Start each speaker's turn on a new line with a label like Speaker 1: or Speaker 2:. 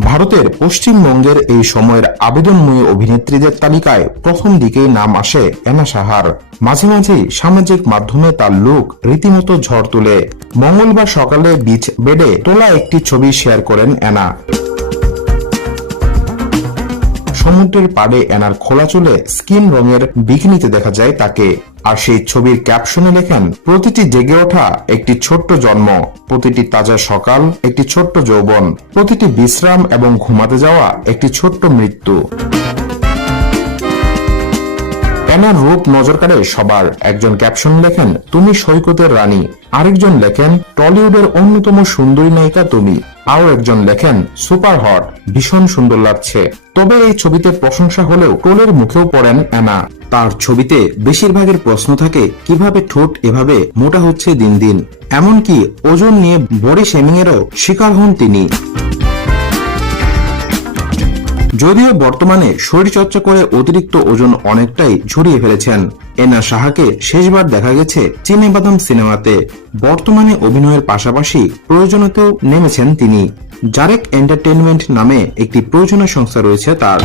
Speaker 1: ভারতের পশ্চিমবঙ্গের এই সময়ের আবেদনময়ী অভিনেত্রীদের তালিকায় প্রথম দিকেই নাম আসে এনা সাহার। মাঝে মাঝে সামাজিক মাধ্যমে তার লুক রীতিমতো ঝড় তুলে। মঙ্গলবার সকালে বিচ বেডে তোলা একটি ছবি শেয়ার করেন এনা। সমুদ্রের পাড়ে এনার খোলা চুলে স্কিন রঙের বিকিনিতে দেখা যায় তাকে। আর সেই ছবির ক্যাপশনে লেখেন, প্রতিটি জেগে ওঠা একটি ছোট্ট জন্ম, প্রতিটি তাজা সকাল একটি ছোট্ট যৌবন, প্রতিটি বিশ্রাম এবং ঘুমাতে যাওয়া একটি ছোট্ট মৃত্যু। এনার রূপ নজর কাড়ে সবার। একজন ক্যাপশন লেখেন, তুমি সৈকতের রানী। আরেকজন লেখেন, টলিউডের অন্যতম সুন্দরী নায়িকা তুমি। আরও একজন লেখেন, সুপার হট, ভীষণ সুন্দর লাগছে। তবে এই ছবিতে প্রশংসা হলেও টোলের মুখেও পড়েন অ্যানা। তার ছবিতে বেশিরভাগের প্রশ্ন থাকে, কীভাবে ঠোঁট এভাবে মোটা হচ্ছে দিন দিন? এমনকি ওজন নিয়ে বডি শেমিং এরও শিকার হন তিনি। যদিও বর্তমানে শরীরচর্চা করে অতিরিক্ত ওজন অনেকটাই ঝরিয়ে ফেলেছেন। এনা সাহাকে শেষবার দেখা গেছে চিনেবাদাম সিনেমাতে। বর্তমানে অভিনয়ের পাশাপাশি প্রয়োজনতেও নেমেছেন তিনি। জারেক এন্টারটেনমেন্ট নামে একটি প্রয়োজনীয় সংস্থা রয়েছে তার।